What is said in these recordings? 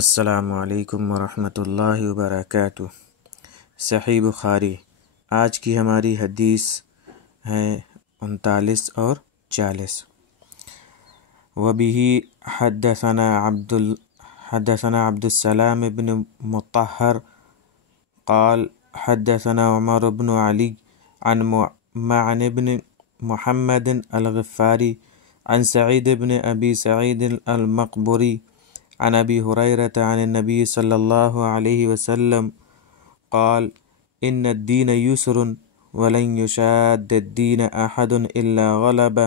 السلام علیکم ورحمۃ اللہ وبرکاتہ۔ صحیح بخاری۔ آج کی ہماری حدیث ہے 39 اور 40۔ وبہ حدثنا عبد السلام بن مطہر قال حدثنا عمر بن علی عن معن بن محمد الغفاری عن سعید بن ابی سعید المقبری عن ابی ہریرۃ عن النبی صلی اللہ علیہ وسلم قال ان الدین یسر ولن یشاد الدین احد الا غلبہ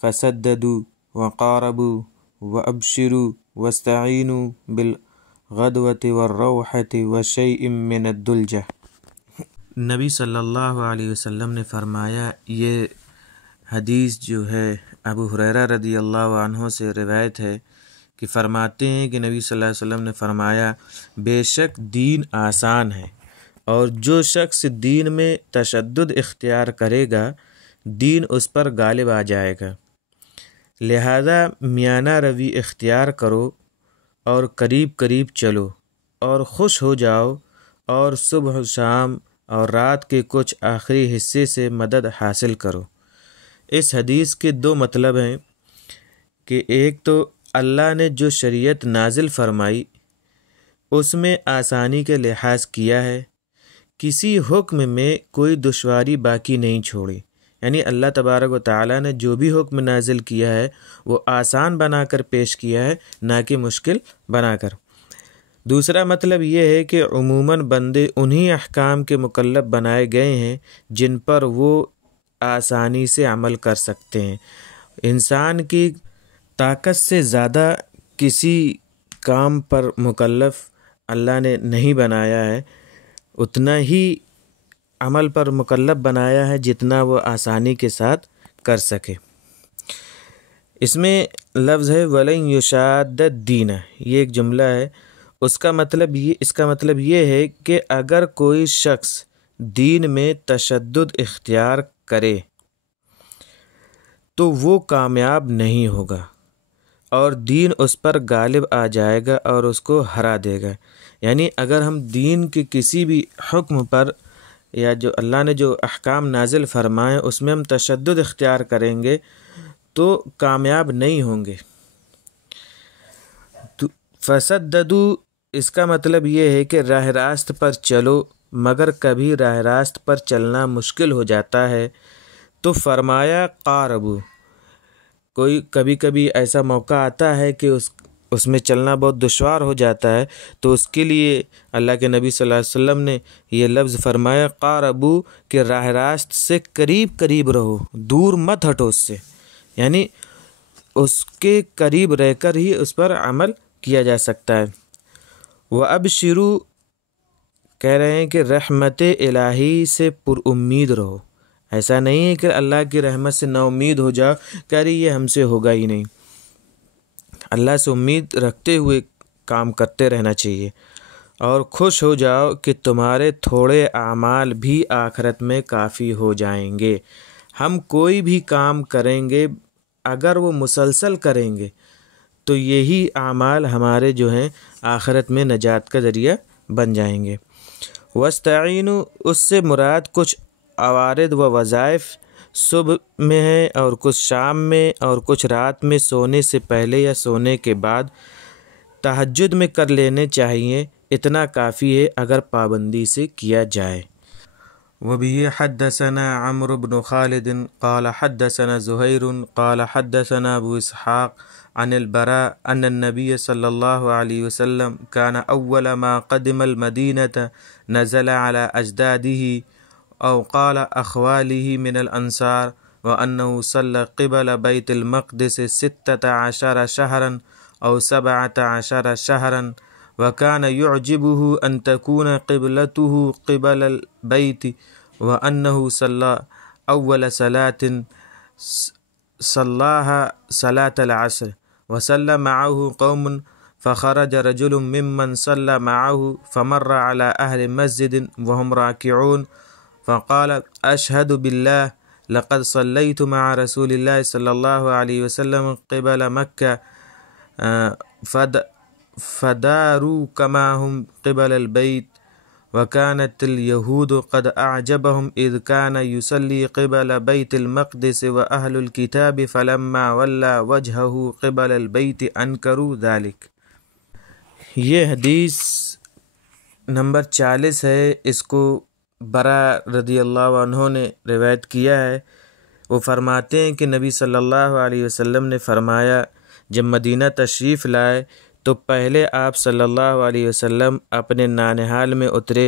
فسددوا وقاربوا وابشروا واستعینوا بالغدوۃ والروحۃ وشیء من الدلجہ۔ نبی صلی اللہ علیہ وسلم نے فرمایا، یہ حدیث جو ہے ابو ہریرہ رضی اللہ عنہ سے روایت ہے کہ فرماتے ہیں کہ نبی صلی اللہ علیہ وسلم نے فرمایا، بے شک دین آسان ہے، اور جو شخص دین میں تشدد اختیار کرے گا دین اس پر غالب آ جائے گا، لہذا میانہ روی اختیار کرو اور قریب قریب چلو اور خوش ہو جاؤ، اور صبح و شام اور رات کے کچھ آخری حصے سے مدد حاصل کرو۔ اس حدیث کے دو مطلب ہیں کہ ایک تو اللہ نے جو شریعت نازل فرمائی اس میں آسانی کے لحاظ کیا ہے، کسی حکم میں کوئی دشواری باقی نہیں چھوڑی، یعنی اللہ تبارک و تعالیٰ نے جو بھی حکم نازل کیا ہے وہ آسان بنا کر پیش کیا ہے، نہ کہ مشکل بنا کر۔ دوسرا مطلب یہ ہے کہ عموماً بندے انہی احکام کے مکلف بنائے گئے ہیں جن پر وہ آسانی سے عمل کر سکتے ہیں۔ انسان کی طاقت سے زیادہ کسی کام پر مکلف اللہ نے نہیں بنایا ہے، اتنا ہی عمل پر مکلف بنایا ہے جتنا وہ آسانی کے ساتھ کر سکے۔ اس میں لفظ ہے وَلَن يُشَادَّ الدِّينَ، یہ ایک جملہ ہے، اس کا مطلب یہ ہے کہ اگر کوئی شخص دین میں تشدد اختیار کرے تو وہ کامیاب نہیں ہوگا، اور دین اس پر غالب آ جائے گا اور اس کو ہرا دے گا۔ یعنی اگر ہم دین کے کسی بھی حکم پر یا جو اللہ نے جو احکام نازل فرمائے اس میں ہم تشدد اختیار کریں گے تو کامیاب نہیں ہوں گے۔ فسددوا، اس کا مطلب یہ ہے کہ راہ راست پر چلو، مگر کبھی راہ راست پر چلنا مشکل ہو جاتا ہے تو فرمایا قاربوا، کبھی کبھی ایسا موقع آتا ہے کہ اس میں چلنا بہت دشوار ہو جاتا ہے، تو اس کے لیے اللہ کے نبی صلی اللہ علیہ وسلم نے یہ لفظ فرمایا قاربوا، کہ راہ راست سے قریب قریب رہو، دور مت ہٹو اس سے، یعنی اس کے قریب رہ کر ہی اس پر عمل کیا جا سکتا ہے۔ وَأَبْشِرُوا، کہہ رہے ہیں کہ رحمت الہی سے پر امید رہو، ایسا نہیں ہے کہ اللہ کی رحمت سے نا امید ہو جاؤ کہ ارے یہ ہم سے ہوگا ہی نہیں، اللہ سے امید رکھتے ہوئے کام کرتے رہنا چاہیے، اور خوش ہو جاؤ کہ تمہارے تھوڑے اعمال بھی آخرت میں کافی ہو جائیں گے۔ ہم کوئی بھی کام کریں گے اگر وہ مسلسل کریں گے تو یہی اعمال ہمارے جو ہیں آخرت میں نجات کا ذریعہ بن جائیں گے۔ واستعینوا، اس سے مراد کچھ عوارض و وظائف صبح میں ہے اور کچھ شام میں اور کچھ رات میں سونے سے پہلے یا سونے کے بعد تہجد میں کر لینے چاہیے، اتنا کافی ہے اگر پابندی سے کیا جائے۔ وبه حدثنا عمرو بن خالد قال حدثنا زهير قال حدثنا ابو اسحاق عن البراء ان النبي صلى الله عليه وسلم كان اول ما قدم المدينة نزل على اجداده او قال اخواله من الانصار وانه صلى قبل بيت المقدس 16 شهرا او 17 شهرا وكان يعجبه أن تكون قبلته قبل البيت وأنه صلى أول صلاة صلاها صلاة العصر وصلى معه قوم فخرج رجل ممن صلى معه فمر على أهل مسجد وهم راكعون فقال أشهد بالله لقد صليت مع رسول الله صلى الله عليه وسلم قبل مكة فداروا كما هم قبل البيت وكانت اليهود قد أعجبهم إذ كان يصلي قبل بيت المقدس وأهل الكتاب فلما ولى وجهه قبل البيت أنكروا ذلك۔ یہ حدیث نمبر 40 ہے، اس کو برا رضی اللہ عنہ نے روایت کیا ہے۔ وہ فرماتے ہیں کہ نبی صلی اللہ علیہ وسلم نے فرمایا، جب مدینہ تشریف لائے تو پہلے آپ صلی اللہ علیہ وسلم اپنے نانہال میں اترے۔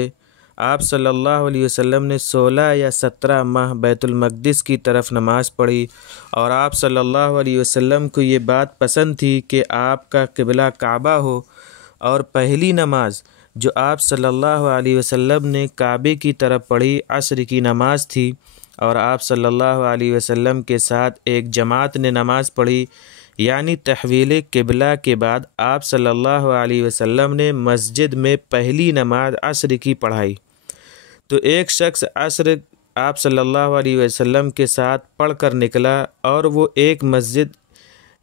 آپ صلی اللہ علیہ وسلم نے 16 یا 17 ماہ بیت المقدس کی طرف نماز پڑھی، اور آپ صلی اللہ علیہ وسلم کو یہ بات پسند تھی کہ آپ کا قبلہ کعبہ ہو، اور پہلی نماز جو آپ صلی اللہ علیہ وسلم نے کعبے کی طرف پڑھی عصر کی نماز تھی، اور آپ صلی اللہ علیہ وسلم کے ساتھ ایک جماعت نے نماز پڑھی، یعنی تحویل قبلہ کے بعد آپ صلی اللہ علیہ وسلم نے مسجد میں پہلی نماز عصر کی پڑھائی۔ تو ایک شخص عصر آپ صلی اللہ علیہ وسلم کے ساتھ پڑھ کر نکلا، اور وہ ایک مسجد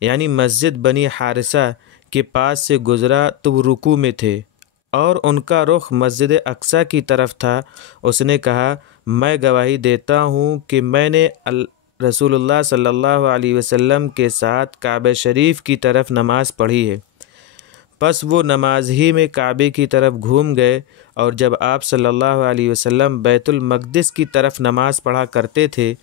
یعنی مسجد بنی حارثہ کے پاس سے گزرا تو وہ رکوع میں تھے، اور ان کا رخ مسجد اقصیٰ کی طرف تھا۔ اس نے کہا، میں گواہی دیتا ہوں کہ میں نے رسول اللہ صلی اللہ علیہ وسلم کے ساتھ کعبہ شریف کی طرف نماز پڑھی ہے۔ پس وہ نماز ہی میں کعبے کی طرف گھوم گئے، اور جب آپ صلی اللہ علیہ وسلم بیت المقدس کی طرف نماز پڑھا کرتے تھے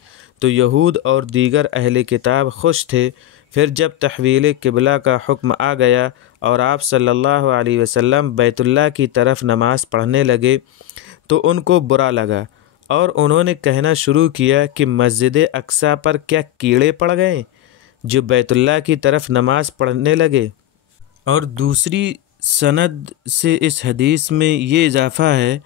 تو یہود اور دیگر اہل کتاب خوش تھے۔ پھر جب تحویل قبلہ کا حکم آ گیا اور آپ صلی اللہ علیہ وسلم بیت اللہ کی طرف نماز پڑھنے لگے تو ان کو برا لگا، اور انہوں نے کہنا شروع کیا کہ مسجد اقصیٰ پر کیا کیڑے پڑ گئے جو بیت اللہ کی طرف نماز پڑھنے لگے۔ اور دوسری سند سے اس حدیث میں یہ اضافہ ہے،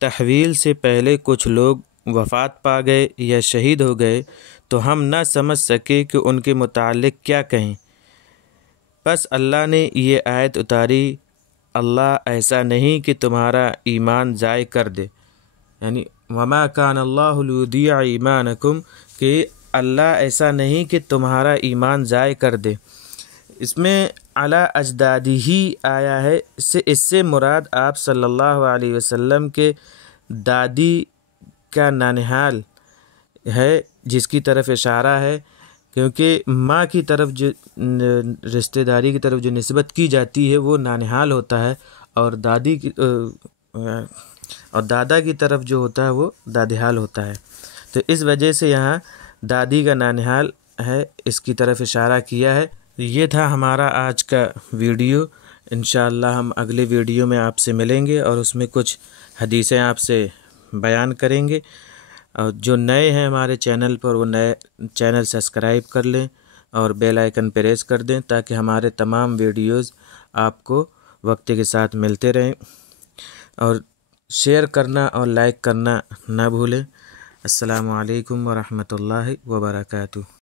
تحویل سے پہلے کچھ لوگ وفات پا گئے یا شہید ہو گئے تو ہم نہ سمجھ سکے کہ ان کے متعلق کیا کہیں، پس اللہ نے یہ آیت اتاری، اللہ ایسا نہیں کہ تمہارا ایمان ضائع کر دے، یعنی وما کان اللہ لیضیع ایمانکم، کہ اللہ ایسا نہیں کہ تمہارا ایمان ضائع کر دے۔ اس میں علی اجدادہ آیا ہے، اس سے مراد آپ صلی اللہ علیہ وسلم کے دادی کا نانہال ہے، جس کی طرف اشارہ ہے، کیونکہ ماں کی طرف جو رشتہ داری کی طرف جو نسبت کی جاتی ہے وہ نانہال ہوتا ہے، اور دادا کی طرف جو ہوتا ہے وہ دادیحال ہوتا ہے۔ تو اس وجہ سے یہاں دادی کا نانہال ہے، اس کی طرف اشارہ کیا ہے۔ یہ تھا ہمارا آج کا ویڈیو۔ انشاءاللہ ہم اگلے ویڈیو میں آپ سے ملیں گے، اور اس میں کچھ حدیثیں آپ سے بیان کریں گے۔ اور جو نئے ہیں ہمارے چینل پر، وہ نئے چینل سبسکرائب کر لیں اور بیل آئیکن پریس کر دیں تاکہ ہمارے تمام ویڈیوز آپ کو وقت کے ساتھ ملتے رہیں، اور شیئر کرنا اور لائک کرنا نہ بھولیں۔ السلام علیکم ورحمۃ اللہ وبرکاتہ۔